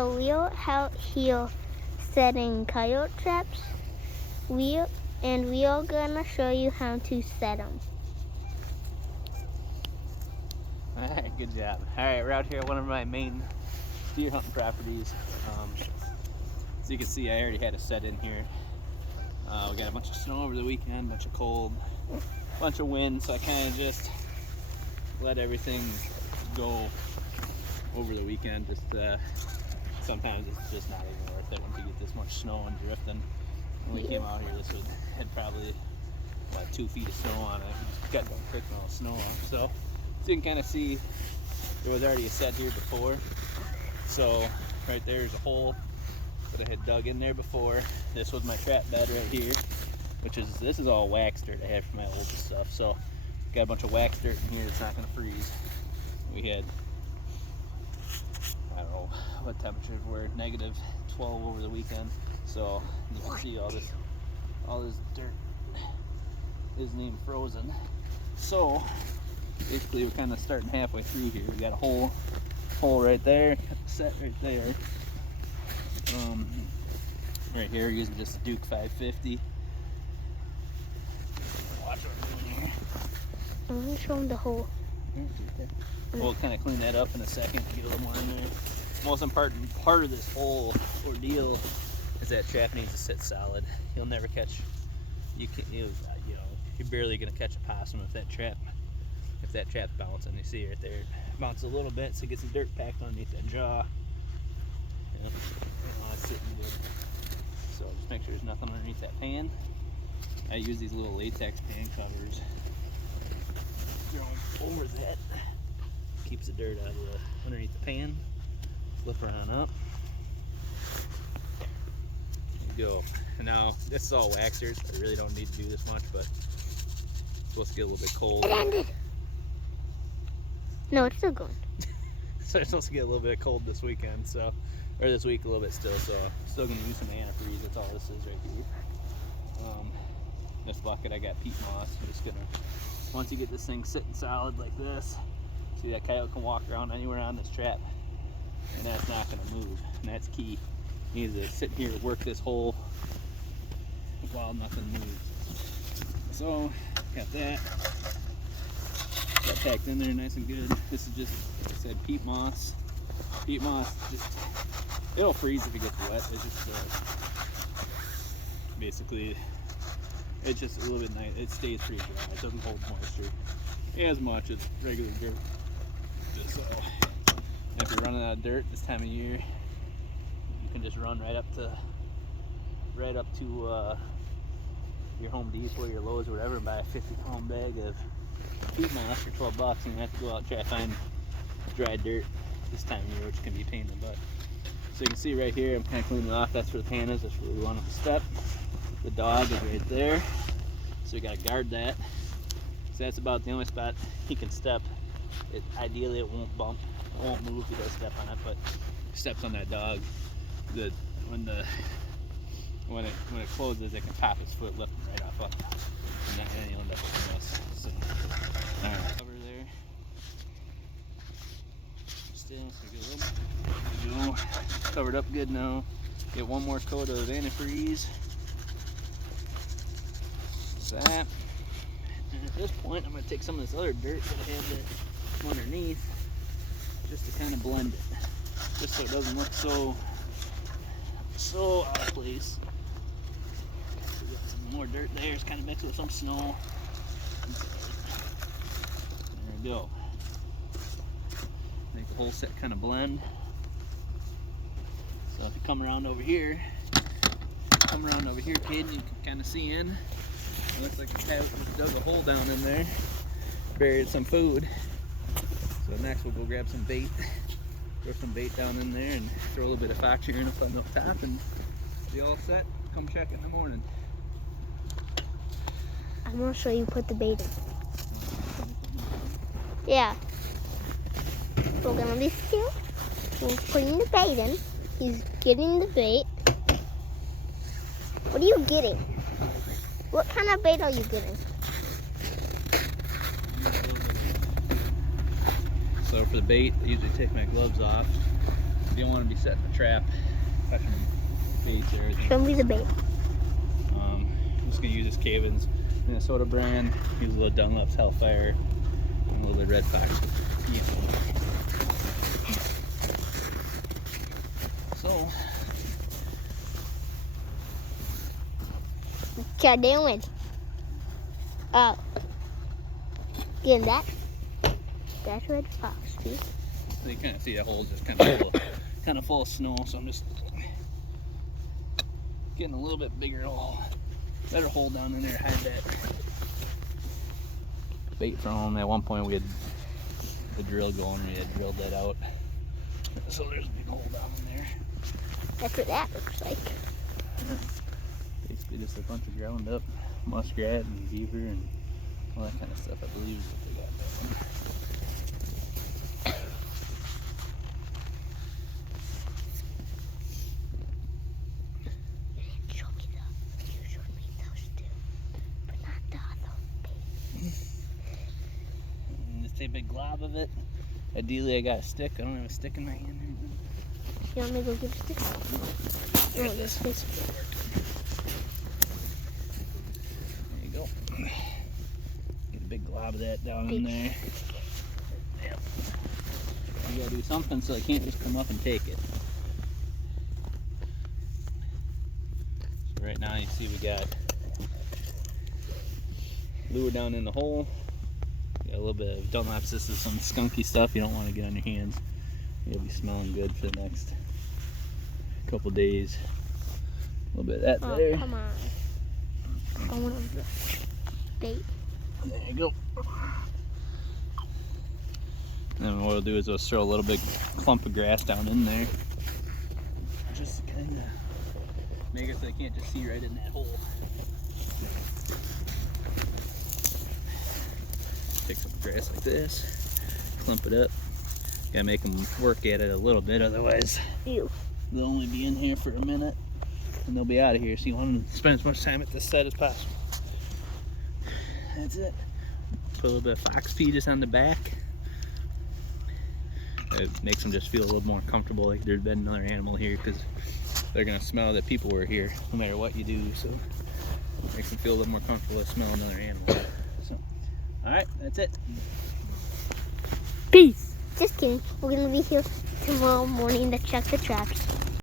show Will how he'll setting coyote traps. We're gonna show you how to set them. Alright, good job. Alright, we're out here at one of my main deer hunting properties. As you can see, I already had a set in here. We got a bunch of snow over the weekend, a bunch of cold, a bunch of wind, so I kind of just let everything go over the weekend. Just sometimes it's just not even worth it once you get this much snow and drifting. When we came out here, this had probably about 2 feet of snow on it. We just got done picking all the snow off. So you can kind of see there was already a set here before. So right there's a hole that I had dug in there before. This was my trap bed right here, this is all wax dirt I have from my old stuff. So got a bunch of wax dirt in here that's not gonna freeze. We had, I don't know what temperature were, -12 over the weekend. So you can see all this dirt isn't even frozen. So basically we're kind of starting halfway through here. We got a hole right there, got the set right there. Right here we're using just a Duke 550. Watch what I'm doing here. I'm gonna show him the hole. We'll kind of clean that up in a second to get a little more in there. Most important part of this whole ordeal is that trap needs to sit solid. You'll never catch, you barely gonna catch a possum if that trap's bouncing. You see right there, it bounces a little bit, so it gets the dirt packed underneath that jaw. It's sitting good. So just make sure there's nothing underneath that pan. I use these little latex pan covers. Going over that keeps the dirt out of underneath the pan. Flip her on up. There you go. And now this is all wax dirt, so I really don't need to do this much, but it's supposed to get a little bit cold. It ended. No, it's still going. So it's supposed to get a little bit cold this weekend, so, or this week a little bit still, so I'm still gonna use some antifreeze. That's all this is right here. This bucket I got peat moss. I'm just gonna, once you get this thing sitting solid like this, see that coyote can walk around anywhere on this trap, and that's not gonna move, and that's key. You need to sit here and work this hole while nothing moves. So got that packed in there nice and good. This is just, like I said, peat moss. Peat moss, just, it'll freeze if it gets wet. It's just basically, it's just a little bit nice. It stays pretty dry. It doesn't hold moisture as much as regular dirt. Just so, if you're running out of dirt this time of year, you can just run right up to your Home Depot or your Lowe's or whatever and buy a 50-pound bag of peat moss for $12, and you have to go out and try to find dry dirt this time of year, which can be a pain in the butt. So you can see right here, I'm kind of cleaning it off. That's where the pan is. That's where we want to step. The dog is right there, so you got to guard that. So that's about the only spot he can step. Ideally, it won't bump, it won't move if he does step on it, but if he steps on that dog, when it closes, it can pop his foot, lift him right off up, and then you'll end up with a mess. So, all right, cover there. Still, so get a little. There you go. Covered up good now. Get one more coat of antifreeze. That. And at this point, I'm going to take some of this other dirt that I have there underneath, just to kind of blend it, just so it doesn't look so out of place. So we got some more dirt there. It's kind of mixed with some snow. There we go. Make the whole set kind of blend. So if you come around over here, kid, you can kind of see in. It looks like the coyote just dug a hole down in there, buried some food. So next we'll go grab some bait, throw some bait down in there, and throw a little bit of fox urine up on the top, and be all set. Come check it in the morning. I'm gonna show you put the bait in. Yeah. We're gonna be still. We're putting the bait in. He's getting the bait. What are you getting? What kind of bait are you getting? So for the bait, I usually take my gloves off. You don't want to be setting a trap, touching baits or anything. Show me the bait. I'm just gonna use this Caven's Minnesota brand. Use a little Dunlop's Hellfire and a little bit of Red Fox. So, What you doing? Oh. Getting that? That's Red Fox, dude. so you kind of see that hole just kind of full of snow. So I'm just getting a little bit bigger hole, better hole down in there to hide that bait from. At one point we had the drill going. We had drilled that out. So there's a big hole down in there. That's what that looks like. Basically just a bunch of ground up muskrat and beaver and all that kind of stuff, I believe is what they got there. Show me you showed me those two, but not the other bait. And just take a big glob of it. Ideally I got a stick. I don't have a stick in my hand. You want me to go get a stick? I got this. There you go. Get a big glob of that down in there. Yep. You gotta do something so they can't just come up and take it. So right now you see we got lure down in the hole. Got a little bit of Dunlop's. This is some skunky stuff you don't want to get on your hands. You'll be smelling good for the next couple days. A little bit of that there. Come on. I want the bait. There you go. And then what we'll do is we'll throw a little big clump of grass down in there. Just to kind of make it so they can't just see right in that hole. Take some grass like this, clump it up. Gotta make them work at it a little bit, otherwise Ew. they'll only be in here for a minute and they'll be out of here. So you want them to spend as much time at this side as possible. That's it. Put a little bit of fox pee just on the back. It makes them just feel a little more comfortable, like there's been another animal here, because they're gonna smell that people were here no matter what you do. So it makes them feel a little more comfortable to smell another animal. So, all right, that's it. Peace. Just kidding. We're gonna be here tomorrow morning to check the traps.